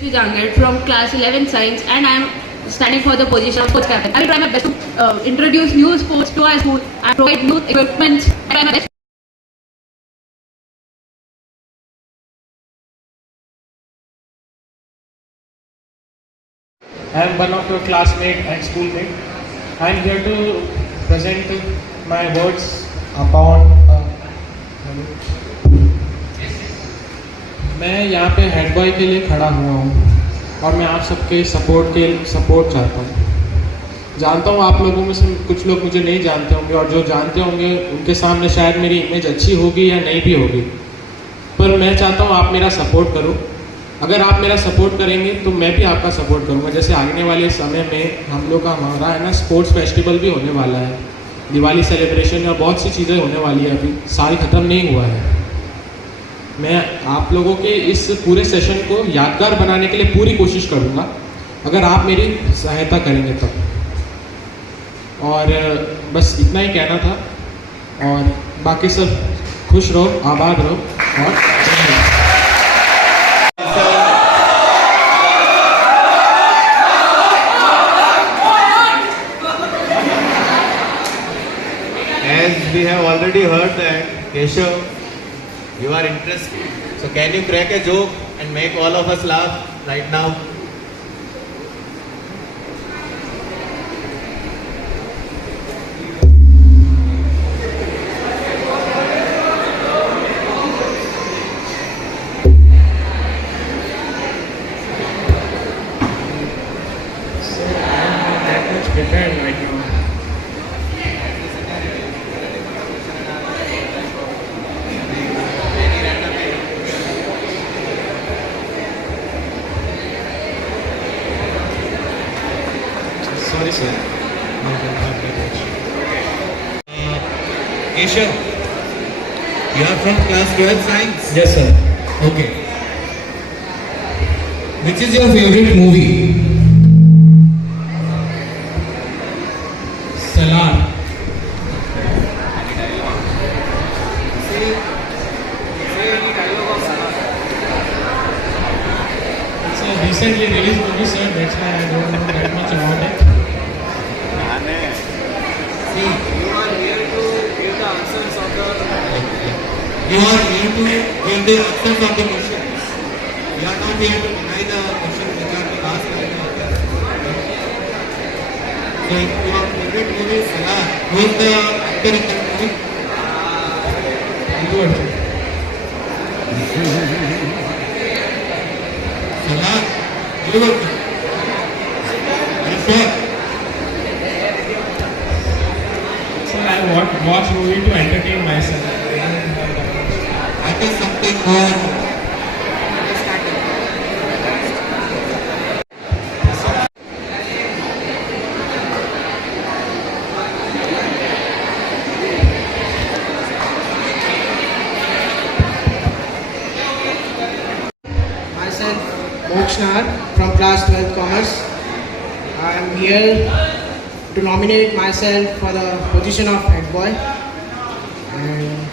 Jangad from class 11 science, and I am standing for the position of sports captain. I will try my best to introduce new sports to our school and provide youth equipment. I try my best. I am one of your classmate and schoolmate. I am here to present my words upon. मैं यहाँ पे head boy के लिए खड़ा हुआ हूँ और मैं आप सबके सपोर्ट चाहता हूँ। जानता हूँ आप लोगों में से कुछ लोग मुझे नहीं जानते होंगे और जो जानते होंगे उनके सामने शायद मेरी इमेज अच्छी होगी या नहीं भी होगी, पर मैं चाहता हूँ आप मेरा सपोर्ट करो। अगर आप मेरा सपोर्ट करेंगे तो मैं भी आपका सपोर्ट करूँगा। जैसे आने वाले समय में हम लोग का हमारा है ना स्पोर्ट्स फेस्टिवल भी होने वाला है, दिवाली सेलिब्रेशन और बहुत सी चीज़ें होने वाली है। अभी साल ख़त्म नहीं हुआ है। मैं आप लोगों के इस पूरे सेशन को यादगार बनाने के लिए पूरी कोशिश करूँगा, अगर आप मेरी सहायता करेंगे तब। और बस इतना ही कहना था और बाकी सब खुश रहो, आबाद रहो और As we have already heard that Keshav, you are interested. So can you crack a joke and make all of us laugh right now? so I'm not that much prepared right now. Sorry, sir. No, not that much. Keshav, you are from class 12 science? Yes, sir. Okay. Which is your favorite movie? Salar. It's a recently released movie, sir. That's why I don't know that much about it. See, you are here to give the answers of the questions. You are not here to deny the questions which are being asked by the author. So, your favorite movie is Salah. Who is the actor in that movie? Good. Salah. Good. Are you sure? Sir, I watch movie to entertain myself. That is something more. Myself, Mokshnar from class 12 Commerce. I am here to nominate myself for the position of head boy. And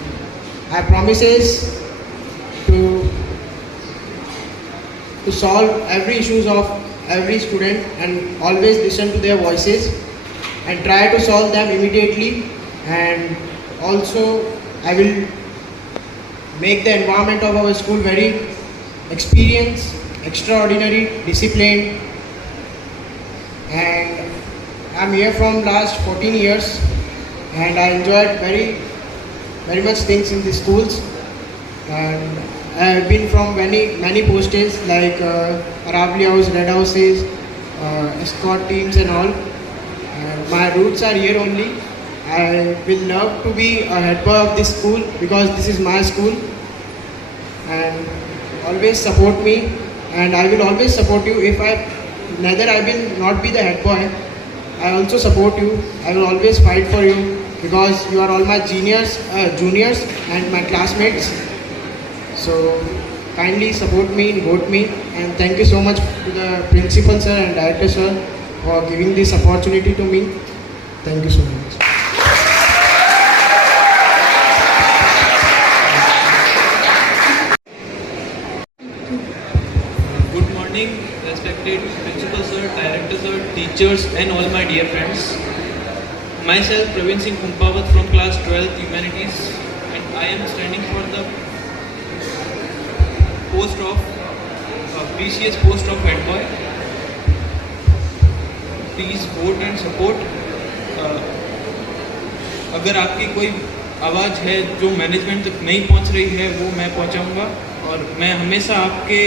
I promises to solve every issues of every student and always listen to their voices and try to solve them immediately. And also I will make the environment of our school very experienced, extraordinary, disciplined, and I'm here from last 14 years and I enjoyed very much things in the schools, and I have been from many posters like Aravali House, Red Houses, escort teams and all. And my roots are here only. I will love to be a head boy of this school because this is my school, and always support me, and I will always support you. If I will not be the head boy, I also support you. I will always fight for you because you are all my juniors and my classmates. So kindly support me, vote me, and thank you so much to the principal sir and director sir for giving this opportunity to me. Thank you so much. Good morning. evening, respected Principal Sir, Director Sir, teachers and all my dear friends. Myself, Praveen Singh Kumpawat from class 12th Humanities, and I am standing for the post of PCS post of head boy. Please vote and support. अगर आपकी कोई आवाज़ है जो management तक नहीं पहुंच रही है, वो मैं पहुंचाऊंगा और मैं हमेशा आपके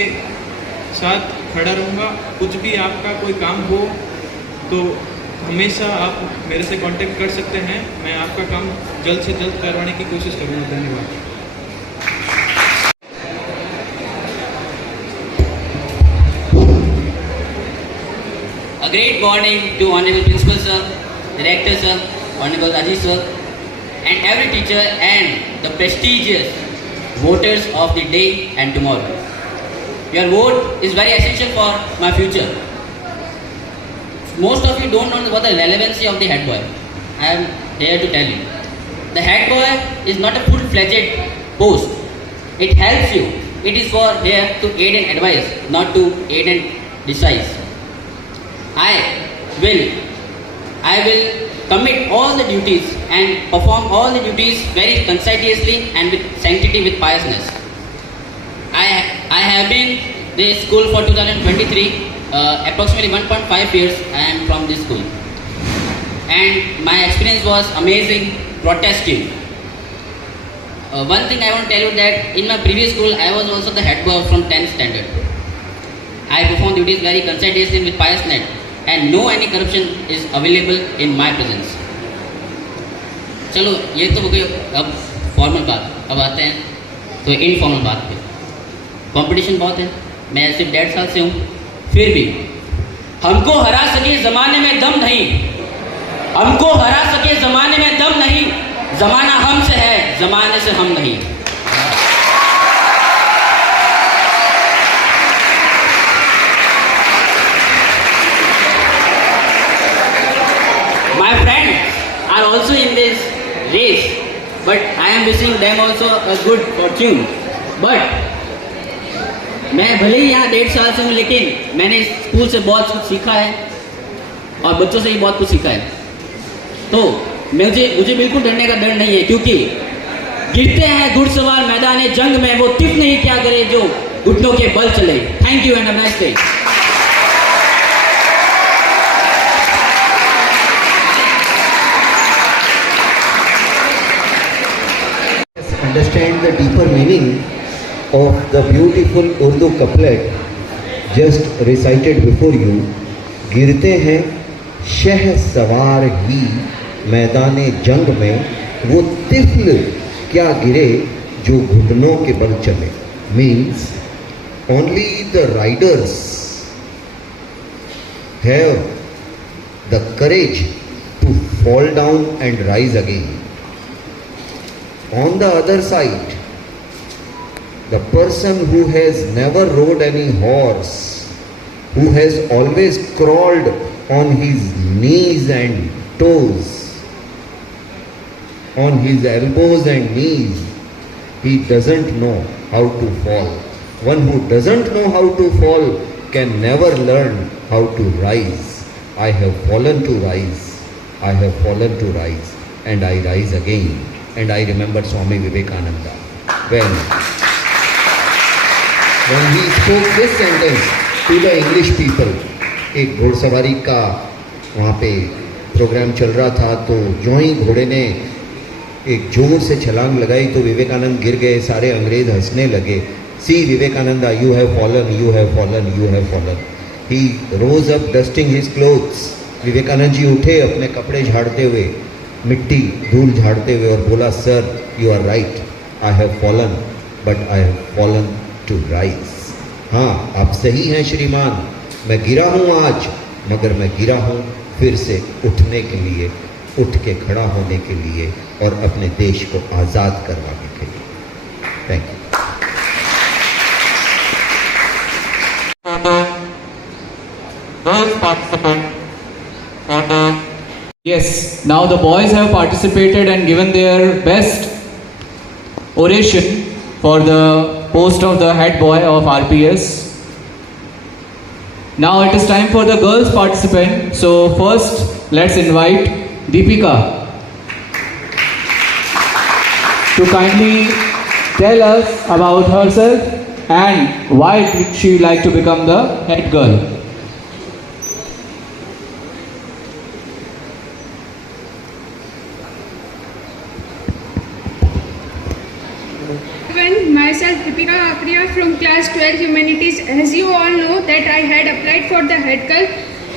साथ खड़ा रहूंगा। कुछ भी आपका कोई काम हो तो हमेशा आप मेरे से कांटेक्ट कर सकते हैं। मैं आपका काम जल्द से जल्द करवाने की कोशिश करूंगा। धन्यवाद। A great morning to Honorable Principal Sir, Director Sir, Honorable Rajiv Sir, and every teacher and the prestigious voters of the day and tomorrow. Your vote is very essential for my future. Most of you don't know about the relevancy of the head boy. I am here to tell you. The head boy is not a full-fledged post. It helps you. It is for here to aid and advise, not to aid and decide. I will commit all the duties and perform all the duties very conscientiously and with sanctity, with piousness. I have been this school for 2023, approximately 1.5 years I am from this school. And my experience was amazing, protesting. One thing I want to tell you that in my previous school, I was also the head boy from 10th standard. I performed duties very conscientiously and with piousness, and no any corruption is available in my presence. चलो ये तो हो गई अब formal बात। अब आते हैं तो इनफॉर्मल बात पे। कंपटीशन बहुत है, मैं सिर्फ 1.5 साल से हूँ, फिर भी हमको हरा सके ज़माने में दम नहीं, हमको हरा सके ज़माने में दम नहीं, ज़माना हमसे है, ज़माने से हम नहीं। My friends are also in this race, but I am wishing them also a good fortune. But मैं भले ही यहाँ 1.5 साल से हूँ, लेकिन मैंने स्कूल से बहुत कुछ सीखा है और बच्चों से भी बहुत कुछ सीखा है। तो मुझे बिल्कुल डरने का डर नहीं है, क्योंकि गिरते हैं घुड़सवार मैदान जंग में, वो तिफ नहीं क्या करे जो घुटनों के बल चले। Thank you and have a nice day. Understand the deeper meaning of the beautiful Urdu couplet just recited before you. गिरते हैं शह सवार ही मैदाने जंग में, वो तिफल क्या गिरे जो घुटनों के बल चले। Means only the riders have the courage to fall down and rise again. On the other side, the person who has never rode any horse, who has always crawled on his knees and toes, on his elbows and knees, he doesn't know how to fall. One who doesn't know how to fall can never learn how to rise. I have fallen to rise, I have fallen to rise, and I rise again. And I remember Swami Vivekananda when he spoke this sentence to the English people. एक घोड़सवारी का वहाँ पे programme चल रहा था, तो जो ही घोड़े ने एक जोर से छलांग लगाई तो विवेकानंद गिर गए। सारे अंग्रेज हंसने लगे। See Vivekananda, you have fallen, you have fallen, you have fallen. He rose up dusting his clothes. Vivekananda ji उठे अपने कपड़े झाड़ते हुए, मिट्टी धूल झाड़ते हुए, और बोला, sir you are right, I have fallen but I have fallen to rise. हाँ, आप सही हैं श्रीमान, मैं गिरा हूँ आज, मगर मैं गिरा हूँ फिर से उठने के लिए, उठ के खड़ा होने के लिए और अपने देश को आज़ाद करवाने के लिए। Thank you. Yes, now the boys have participated and given their best oration for the post of the head boy of RPS. Now it is time for the girls participant. So first, let's invite Deepika to kindly tell us about herself and why did she like to become the head girl. Myself Deepika Kapriya from class 12 Humanities. As you all know that I had applied for the head girl.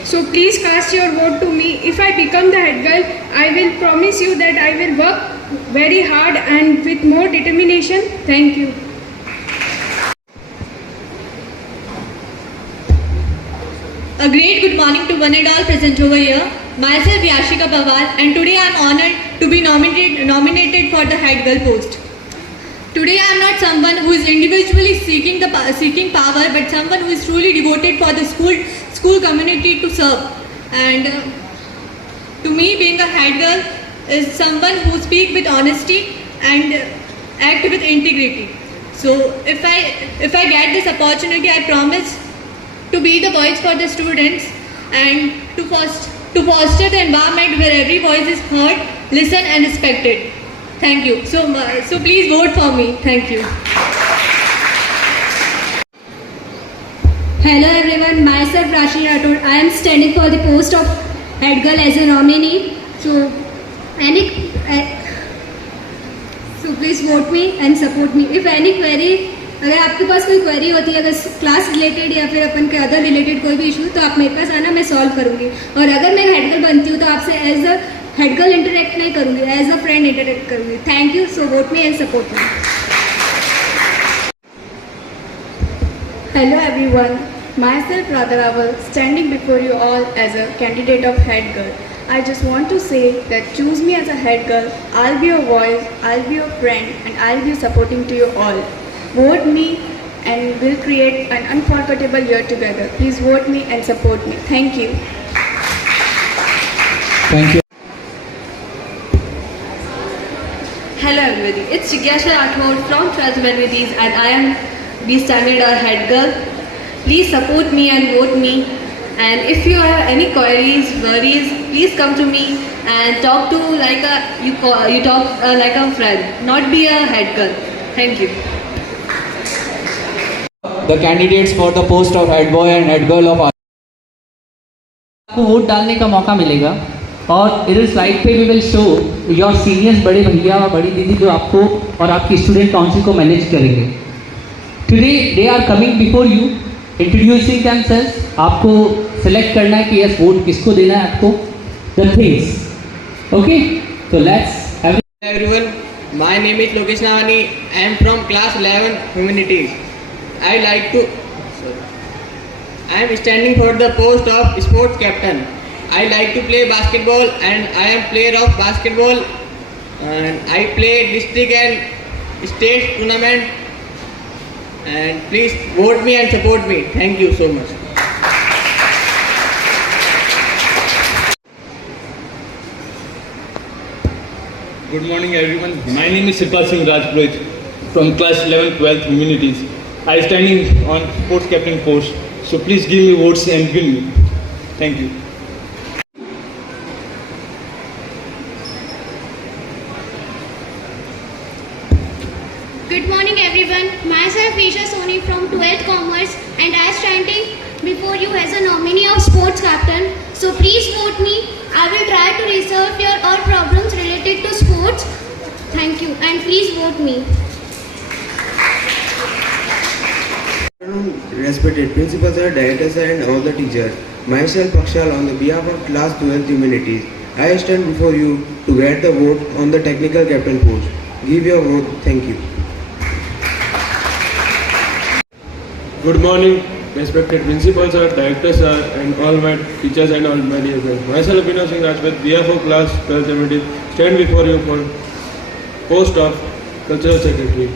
So please cast your vote to me. If I become the head girl, I will promise you that I will work very hard and with more determination. Thank you. A great good morning to one and all present over here. Myself Yashika Pawar, and today I am honored to be nominated for the head girl post. Today I am not someone who is individually seeking power, but someone who is truly devoted for the school community to serve. And to me, being a head girl is someone who speaks with honesty and act with integrity. So if I get this opportunity, I promise to be the voice for the students and to foster the environment where every voice is heard, listened and respected. Thank you so much. So please vote for me. Thank you. Hello everyone, myself Rashi Rathod. I am standing for the post of head girl as a nominee. So please vote me and support me. If any query, अगर आपके पास कोई query होती है, अगर class related या फिर अपन के other related कोई भी इशू, तो आप मेरे पास आना, मैं सॉल्व करूँगी. और अगर मैं हेड गर्ल बनती हूँ तो आपसे as a head girl interact नहीं करूँगी, एज अ फ्रेंड इंटरेक्ट करूँगी. Thank you. So vote me and support me. Hello everyone. Myself Radha Raval, standing before you all as a candidate of head girl. I just want to say that choose me as a head girl. I'll be your voice, I'll be your friend, and I'll be supporting to you all. Vote me and we'll create an unforgettable year together. Please vote me and support me. Thank you. Thank you. Hello everybody, it's Jigyasha Rathod from 12th Humanities and I am be standing a head girl. Please support me and vote me. And if you have any queries, worries, please come to me and talk to like you talk like a friend, not be a head girl. Thank you. The candidates for the post of head boy and head girl of आपको वोट डालने का मौका मिलेगा और इधर slide पे we will show your seniors, बड़े भैया और बड़ी दीदी जो आपको और आपकी स्टूडेंट काउंसिल को मैनेज करेंगे. Today they are coming before you introducing themselves. आपको सेलेक्ट करना है कि यस वोट किसको देना है आपको. The things okay, so let's have. Hello everyone, my name is Lokesh Navani. I am from class 11 Humanities. I am standing for the post of sports captain. I like to play basketball and I am player of basketball and I play district and state tournament. And please vote me and support me. Thank you so much. Good morning everyone. My name is Sirpal Singh Rajpurohit from class 11 12th Humanities. I am standing on sports captain post. So please give me votes and win me. Thank you. Good morning everyone. Myself Isha Soni from 12th Commerce and I am standing before you as a nominee of sports captain. So please vote me. I will try to resolve your all problems related to sports. Thank you and please vote me. Respected principal sir, director sir and all the teachers. Myself Pakshal on the behalf of class 12th Humanities. I stand before you to get the vote on the technical captain post. Give your vote. Thank you. Good morning, respected principal sir, director sir, and all my teachers and all my dear friends. Myself Abhinav Singh Rajput, BF of class 12th Humanities, stand before you for post of cultural secretary.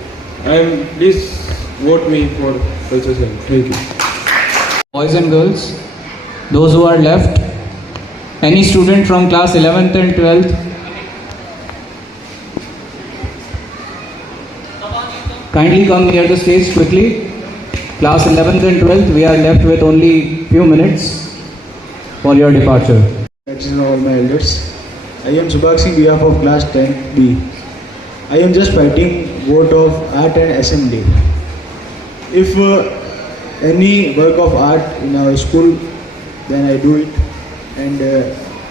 Please vote me for cultural secretary. Thank you. Boys and girls, those who are left, any student from class 11th and 12th, kindly come near the stage quickly. Class 11th and 12th, we are left with only few minutes for your departure. Attention all my elders. I am Subhak Singh, behalf of class 10B. I am just fighting vote of art and assembly. If any work of art in our school, then I do it, and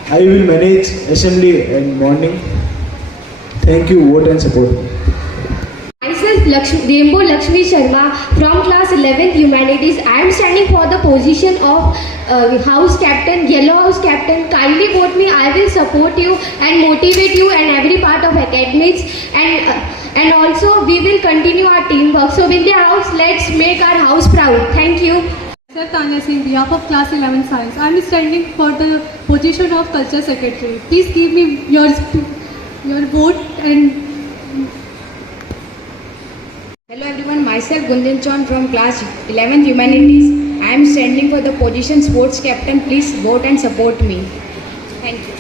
I will manage assembly and morning. Thank you, vote and support me. Myself Rainbow Lakshmi Sharma from class 11th Humanities. I am standing for the position of house captain, yellow house captain. Kindly vote me. I will support you and motivate you and every part of academics, and also we will continue our teamwork. So Vindhya House, let's make our house proud. Thank you. Sir Tanya Singh, behalf of class 11 science. I am standing for the position of culture secretary. Please give me your vote and. Hello everyone, myself Gunjan Chauhan from class 11th Humanities. I am standing for the position sports captain. Please vote and support me. Thank you.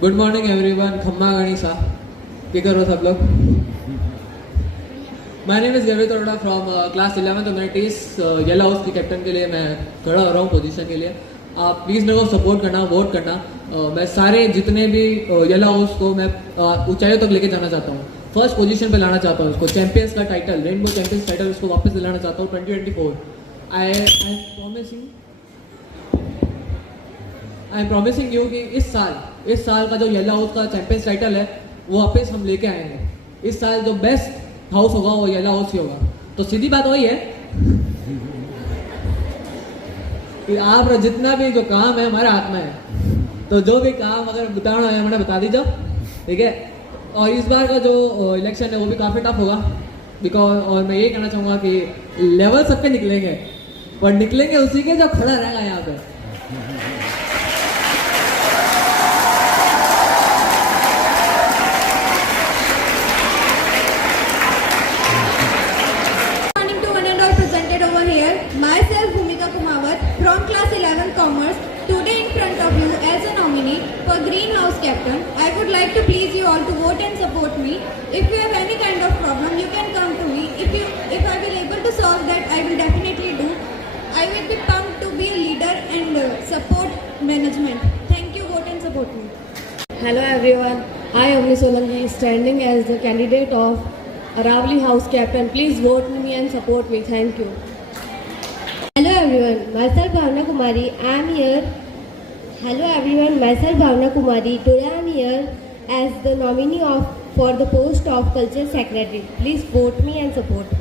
Good morning everyone. खम्मा गणिसा क्या करो सब लोग. My name is Gavit Arora from class 11th humanities. Yellow house की captain के लिए मैं खड़ा हो रहा हूँ पोजीशन के लिए. आप प्लीज़ मेरे को सपोर्ट करना, वोट करना. मैं सारे जितने भी येलो हाउस को मैं ऊंचाइयों तक लेके जाना चाहता हूँ. फर्स्ट पोजीशन पे लाना चाहता हूँ उसको. चैंपियंस का टाइटल, रेनबो चैंपियंस टाइटल उसको वापस दिलाना चाहता हूँ 2024. आई एम प्रॉमिसिंग यू कि इस साल का जो येलो हाउस का चैंपियंस टाइटल है वो वापस हम लेके आएंगे. इस साल जो बेस्ट हाउस होगा वो येलो हाउस ही होगा. तो सीधी बात वही है कि आप जितना भी जो काम है हमारे हाथ में है. तो जो भी काम अगर बताना है मैंने बता दीजिए, ठीक है. और इस बार का जो इलेक्शन है वो भी काफ़ी टफ होगा बिकॉज. और मैं ये कहना चाहूँगा कि लेवल सब पे निकलेंगे, पर निकलेंगे उसी के जो खड़ा रहेगा यहाँ पे. Myself Bhumika Kumawat from class 11 Commerce, today in front of you as a nominee for Greenhouse Captain. I would like to please you all to vote and support me. If you have any kind of problem, you can come to me. If I will able to solve that, I will definitely do. I will be pumped to be a leader and support management. Thank you, vote and support me. Hello everyone, I am Amni Solanki, standing as the candidate of Aravali House Captain. Please vote me and support me. Thank you. Hello everyone, myself Bhavna Kumari. I am here. Hello everyone, myself Bhavna Kumari. Today I am here as the nominee for the post of Culture Secretary. Please vote me and support me.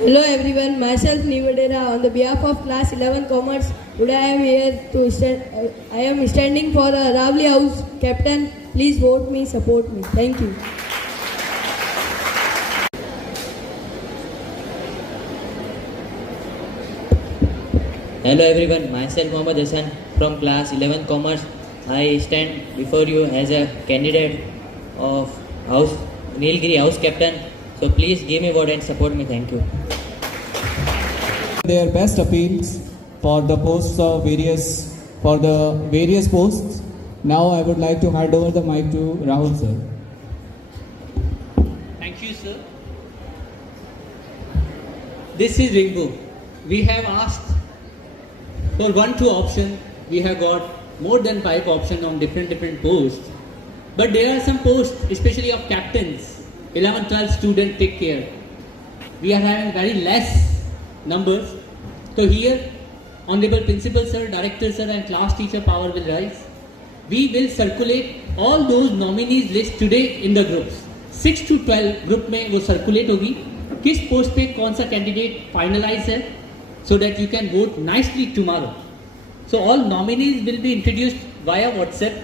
Hello everyone, myself Nivadera on the behalf of class 11 Commerce. Today I am here to I am standing for the Aravali House Captain. Please vote me, support me. Thank you. Hello everyone, myself Mohammad Hassan from class 11 Commerce. I stand before you as a candidate of Nilgiri House Captain. So please give me vote and support me. Thank you. Their best appeals for the posts of various posts. Now I would like to hand over the mic to Rahul sir. Thank you, sir. This is Rainbow. We have asked for 1-2 option. We have got more than 5 options on different posts. But there are some posts, especially of captains, 11-12 students take care. We are having very less numbers. So here, Honorable Principal Sir, Director Sir and class teacher power will rise. We will circulate all those nominees list today in the groups. 6 to 12 group में वो circulate होगी. किस post पे कौन सा candidate finalize है, so that you can vote nicely tomorrow. So all nominees will be introduced via WhatsApp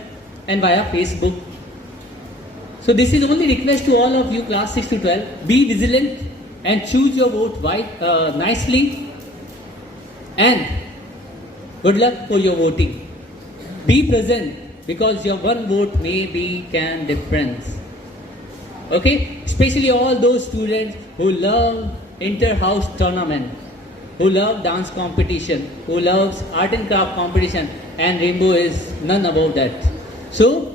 and via Facebook. So this is only request to all of you class 6 to 12. Be vigilant and choose your vote nicely. And good luck for your voting. Be present because your one vote can difference. Okay? Especially all those students who love inter-house tournament, who love dance competition, who loves art and craft competition. and Rainbow is none about that. So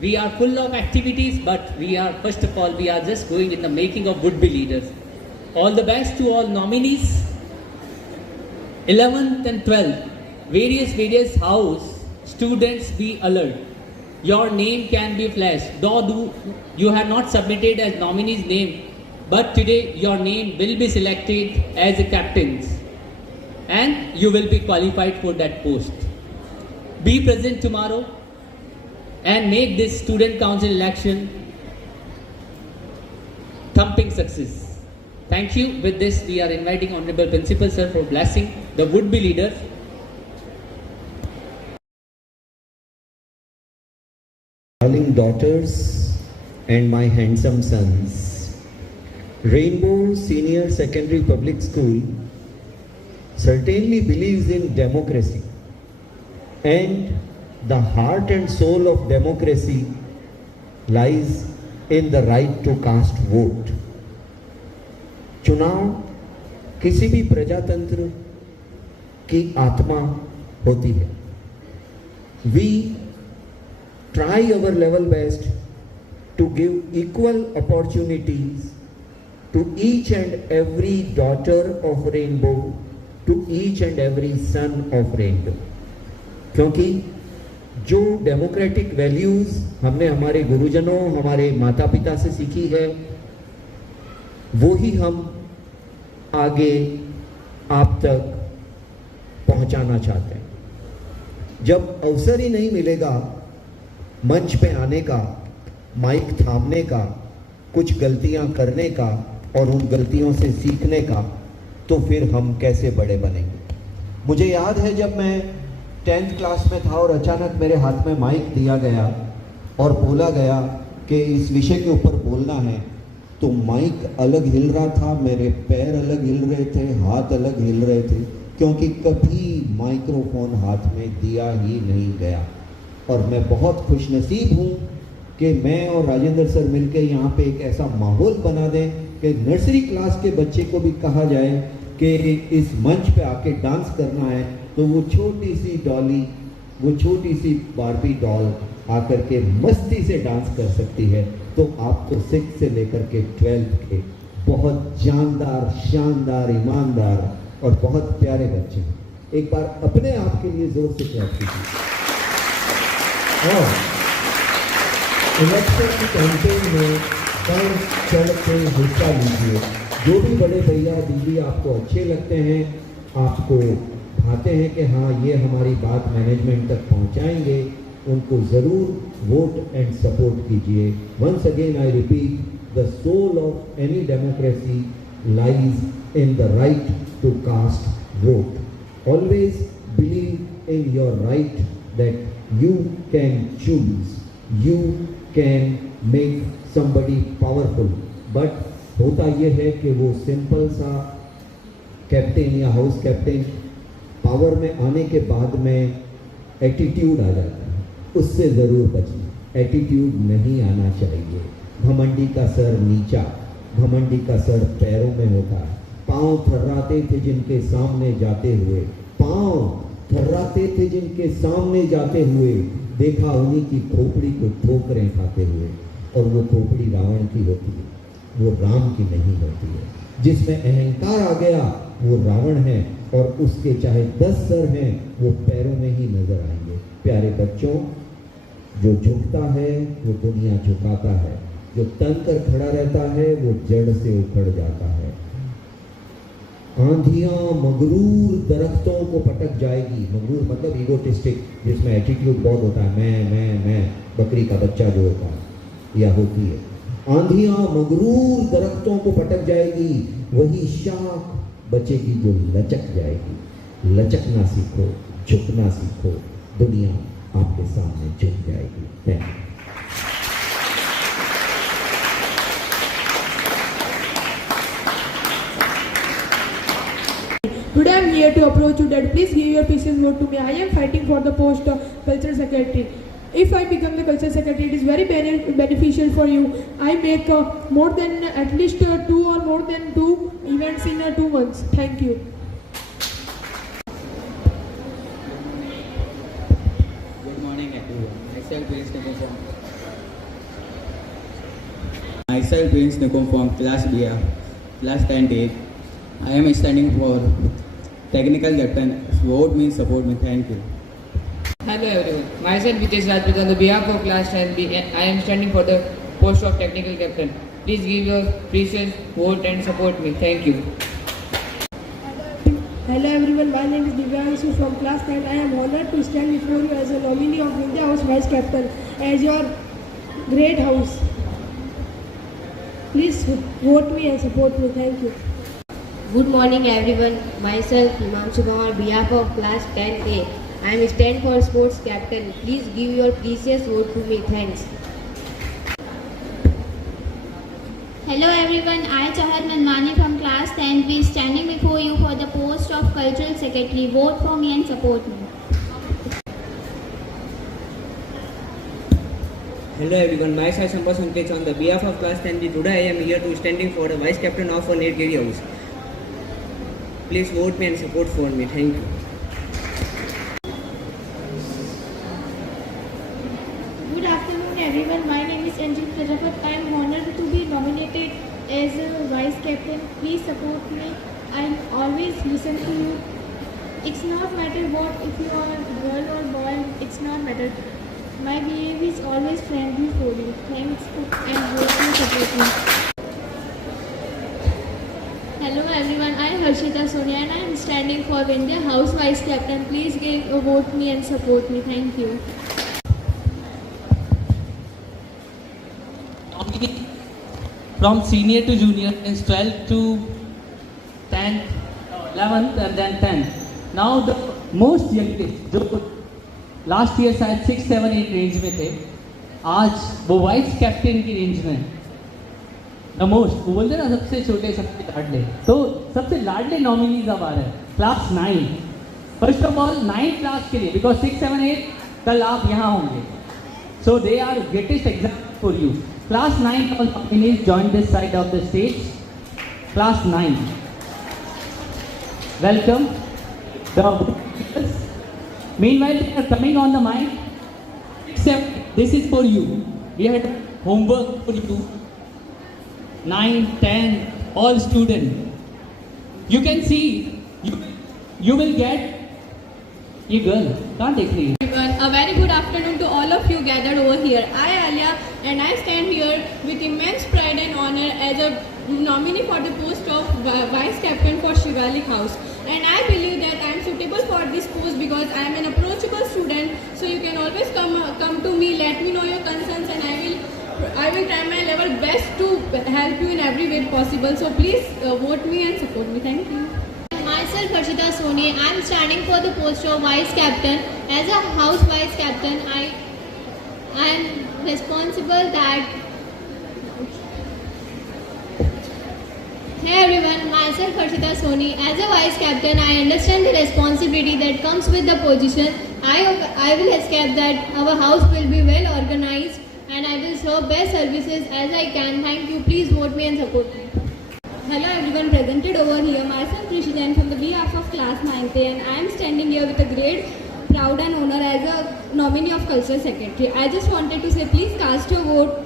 we are full of activities, but we are, first of all, we are just going in the making of would-be leaders. All the best to all nominees. 11th and 12th, various house students, be alert. Your name can be flashed. Though you have not submitted as nominee's name, but today your name will be selected as a captain's, and you will be qualified for that post. Be present tomorrow and make this student council election thumping success. Thank you. With this, we are inviting Honorable Principal Sir for blessing the would-be leaders. Darling daughters and my handsome sons, Rainbow Senior Secondary Public School certainly believes in democracy, and the heart and soul of democracy lies in the right to cast vote. चुनाव किसी भी प्रजातंत्र की आत्मा होती है. We try our level best to give equal opportunities to each and every daughter of Rainbow, to each and every son of Rainbow. क्योंकि जो डेमोक्रेटिक वैल्यूज हमने हमारे गुरुजनों, हमारे माता पिता से सीखी है, वो ही हम आगे आप तक पहुंचाना चाहते हैं. जब अवसर ही नहीं मिलेगा मंच पे आने का, माइक थामने का, कुछ गलतियां करने का और उन गलतियों से सीखने का, तो फिर हम कैसे बड़े बनेंगे. मुझे याद है जब मैं 10th क्लास में था और अचानक मेरे हाथ में माइक दिया गया और बोला गया कि इस विषय के ऊपर बोलना है, तो माइक अलग हिल रहा था, मेरे पैर अलग हिल रहे थे, हाथ अलग हिल रहे थे, क्योंकि कभी माइक्रोफोन हाथ में दिया ही नहीं गया. और मैं बहुत खुशनसीब हूँ कि मैं और राजेंद्र सर मिलकर यहाँ पे एक ऐसा माहौल बना दें कि नर्सरी क्लास के बच्चे को भी कहा जाए कि इस मंच पे आके डांस करना है, तो वो छोटी सी डॉली, वो छोटी सी बार्बी डॉल आकर के मस्ती से डांस कर सकती है. तो आप तो 6 से लेकर के 12 के बहुत जानदार, शानदार, ईमानदार और बहुत प्यारे बच्चे हैं. एक बार अपने आप के लिए जोर से क्लैप कीजिए. और इलेक्शन की कैंपेन में बढ़ चढ़ के हिस्सा लीजिए. जो भी बड़े भैया दीदी आपको अच्छे लगते हैं, आपको भाते हैं कि हाँ ये हमारी बात मैनेजमेंट तक पहुंचाएंगे, उनको ज़रूर वोट एंड सपोर्ट कीजिए. Once again I repeat, the soul of any democracy lies in the right to cast vote. Always believe in your right that you can choose, you can make somebody powerful. but होता ये है कि वो simple सा captain या house captain power में आने के बाद में एटीट्यूड आ जाता है. उससे ज़रूर बचिए. एटीट्यूड नहीं आना चाहिए. घमंडी का सर नीचा, घमंडी का सर पैरों में होता है. पाँव थर्राते थे जिनके सामने जाते हुए, पाँव थर्राते थे जिनके सामने जाते हुए, देखा उन्हीं की खोपड़ी को ठोकरें खाते हुए. और वो खोपड़ी रावण की होती है, वो राम की नहीं होती है. जिसमें अहंकार आ गया वो रावण है, और उसके चाहे 10 सर हैं वो पैरों में ही नजर आएंगे. प्यारे बच्चों, जो झुकता है वो दुनिया झुकाता है, जो तन कर खड़ा रहता है वो जड़ से उखड़ जाता है. आंधियां मगरूर दरख्तों को पटक जाएगी. मगरूर मतलब ईगोटिस्टिक, जिसमें एटीट्यूड बहुत होता है, मैं बकरी का बच्चा जो होता है या होती है. आंधियां मगरूर दरख्तों को पटक जाएगी, वही शाख बचेगी जो लचक जाएगी. लचकना सीखो, झुकना सीखो, दुनिया आपके सामने झुक जाएगी. Thank you. Today I am here to approach you that please give your precious vote to me. I am fighting for the post of culture secretary. If I become the culture secretary, it is very beneficial for you. I make more than at least 2 or more than 2 events in 2 months. Thank you. Myself Prince Nikum from class B, class 10A. I am standing for technical captain. Vote me, support me. Thank you. Hello everyone. Myself Vitesh Rajput on the behalf of class 10B. I am standing for the post of technical captain. Please give your precious vote and support me. Thank you. Hello everyone, my name is Divyanshu from class 10. I am honored to stand before you as a nominee of India House Vice Captain as your great house. Please vote me and support me. Thank you. Good morning everyone. Myself Himanshu on behalf of class 10A. I am stand for sports captain. Please give your precious vote to me. Thanks. Hello everyone, I Chahar Manmani from class 10B standing before you for the post of cultural secretary. Vote for me and support me. Hello everyone, myself Sampath Sankech on the behalf of class 10B. Today I am here to standing for the vice captain of a Nilgiri House. Please vote me and support for me. Thank you. Good afternoon everyone, my name is Anjali Prajapati. I am honored to be nominated as a vice captain. Please support me. I always listen to you. It's not matter what if you are a girl or boy, it's not matter. My behavior is always friendly for you. Thanks and vote me, support me. Hello everyone, I am Harshita Sonia and I am standing for India House Vice Captain. Please give a vote me and support me. Thank you. From senior to junior, means 12th to 10th, 11th and then 10th. Now the most youngest, जो last year शायद 6, 7, 8 range में थे, आज वो vice captain की range में the most, वो बोलते ना सबसे छोटे सबसे लाडले, तो सबसे लाडले नॉमिनीज अब आ रहे हैं class 9. First of all 9th class के लिए, बिकॉज 6, 7, 8 कल आप यहाँ होंगे, so they are greatest example for you. Class 9 all nominees join this side of the stage. Class 9. Welcome. The meanwhile they are coming on the mic. Except this is for you. We had homework for you. 9, 10, all students. You can see. You will get. ये girl कहाँ देख रही है? A very good afternoon to all of you gathered over here. I, Alia, and I stand here with immense pride and honor as a nominee for the post of Vice Captain for Shivalik House. And I believe that I am suitable for this post because I am an approachable student. So you can always come to me, let me know your concerns, and I will try my level best to help you in every way possible. So please vote me and support me. Thank you. Myself Harshita Soni, I am standing for the post of Vice Captain. As a House Vice Captain, I am responsible that... Hey everyone, myself Harshita Soni. As a Vice Captain, I understand the responsibility that comes with the position. I will escape that our house will be well organized and I will serve best services as I can. Thank you. Please vote me and support me. Hello everyone presented over here. Myself Rishi Jain from the behalf of class 9th and I am standing here with a great proud and honor as a nominee of Cultural Secretary. I just wanted to say please cast your vote.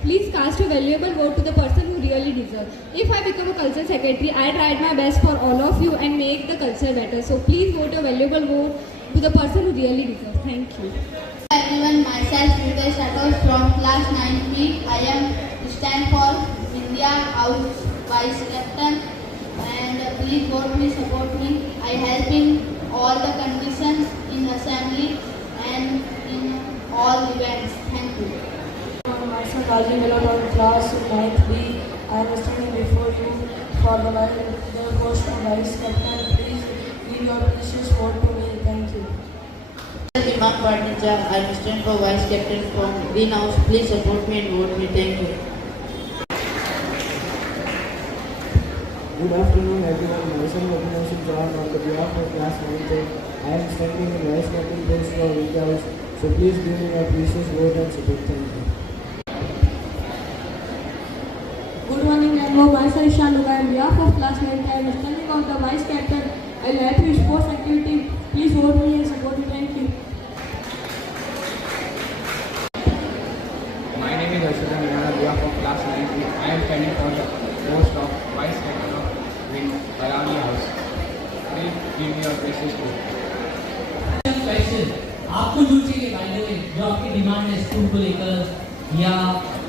Please cast a valuable vote to the person who really deserves. If I become a Cultural Secretary, I tried my best for all of you and make the culture better. So please vote a valuable vote to the person who really deserves. Thank you. Hello everyone, myself Ritesh Rathod from class 9B. I am stand for India House Vice Captain and please vote me, support me. I help in all the conditions in assembly and in all events. Thank you. Myself Rajiv Milot on class 9B. I am standing before you for the post of Vice Captain. Please give your precious vote to me. Thank you. Imam Partija, I am standing for Vice Captain from Greenhouse. Please support me and vote me. Thank you. Good afternoon everyone, myself Abhinav Chauhan on the behalf of class 9th. I am standing in Vice Captain post for India House, so please give me your precious vote and support. Thank you. Good morning everyone, myself Shanuka on behalf of class 9th. I am standing on the Vice Captain. I like to sports activity. Please vote me and support me. Thank you. name is Ashwin Meena, on behalf of class 93. I am standing for the post of Vice Captain of Barani House. Please give me your precious vote. Question. आपको जो चाहिए by the way, जो आपकी demand है school को लेकर या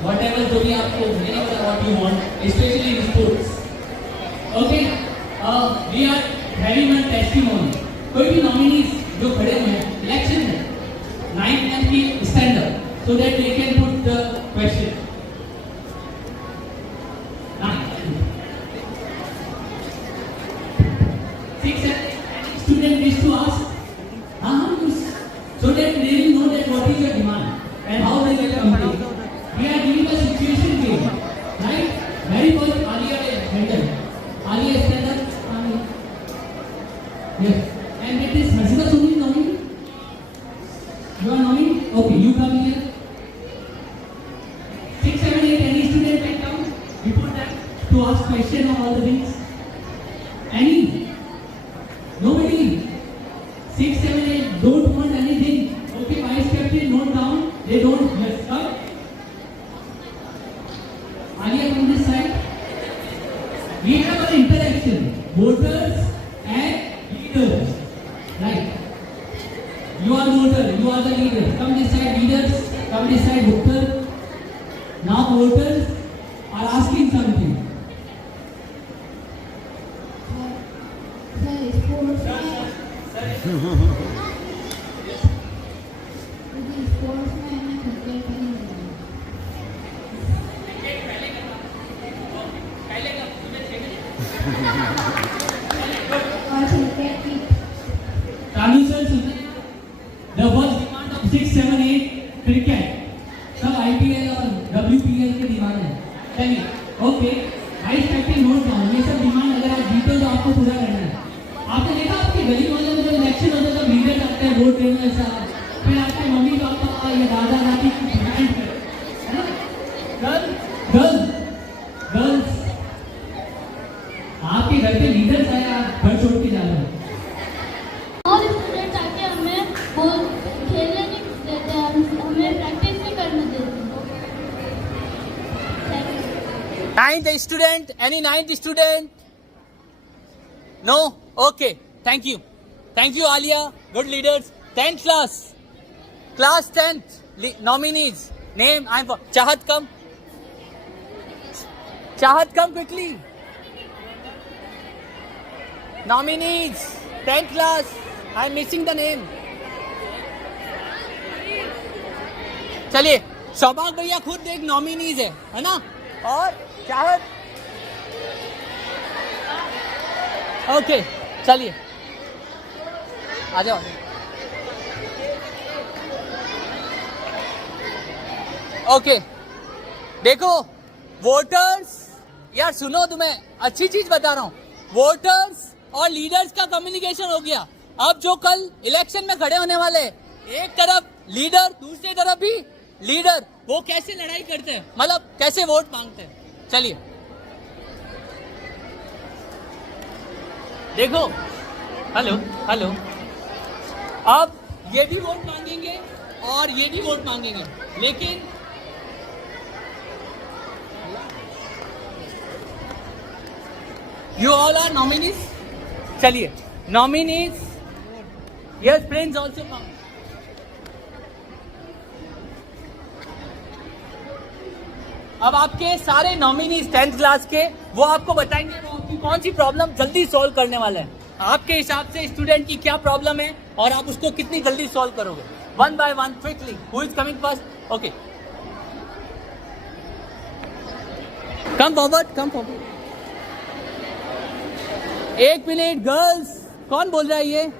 whatever जो भी आपको whenever what you want, especially in sports. Okay. We are having a testimony. कोई भी nominees जो खड़े हुए हैं इलेक्शन में 9th and की stand up so that we can put the question. Student wish to ask, so that they will know that what is your demand and how they will complete. We are giving a situation game, right? Very first, Alia handle. Alia stand up. Yes. And it is Hasina Suni nominee. You are nominee. Okay, you come here. 6, 7, 8. Any student can come before that to ask question on all the things. Any? Nobody. 6, 7, 8 don't want anything. Okay, vice captain, note down. They don't. Yes, come. Alia from this side. We have an interaction. Voters and leaders. Right. You are voter. You are the leader. Come this side, leaders. Come this side, voter. Now voters are asking something. The first demand of 6, 7, 8 cricket. सब IPL और WPL के demand है. चलिए, okay. Vice captain note down. ये सब demand अगर आप जीते तो आपको पूरा करना है. आपने देखा आपके गली मोहल्ले में जब इलेक्शन होता है तो लीडर आते हैं वोट देने ऐसा. फिर आपके मम्मी पापा या दादा दादी की डिमांड है ना? गर्ल्स. आपके घर पे लीडर्स आए, आप घर छोड़ के जा रहे हो. और स्टूडेंट्स आके हमें वो खेलने नहीं देते हैं, हमें प्रैक्टिस भी करने देते हैं. 9th student? Any 9th student? No? Okay. Thank you. Thank you, Alia. Good leaders. 10th class. Class 10th. Nominees. Name. I'm for Chahat, come. Chahat, come quickly. Nominees. 10th class. I'm missing the name. चलिए, सौभाग्य भैया खुद एक nominees है ना? और चाहत. Okay, चलिए आ जाओ. ओके, देखो वोटर्स, यार सुनो, तुम्हें अच्छी चीज बता रहा हूं. वोटर्स और लीडर्स का कम्युनिकेशन हो गया. अब जो कल इलेक्शन में खड़े होने वाले, एक तरफ लीडर, दूसरी तरफ भी लीडर, वो कैसे लड़ाई करते हैं, मतलब कैसे वोट मांगते हैं. चलिए देखो. Hello hello. अब ये भी वोट मांगेंगे और ये भी वोट मांगेंगे, लेकिन यू ऑल आर नॉमिनीज. चलिए, nominees. Yes, friends also come. अब आपके सारे नॉमिनीज 10th क्लास के, वो आपको बताएंगे वो आपकी कौन सी प्रॉब्लम जल्दी सॉल्व करने वाला है. आपके हिसाब से स्टूडेंट की क्या प्रॉब्लम है और आप उसको कितनी जल्दी सॉल्व करोगे. 1 by 1 quickly. Who is coming first? Okay, come forward, come forward. 1 minute. Girls, कौन बोल रहा है ये?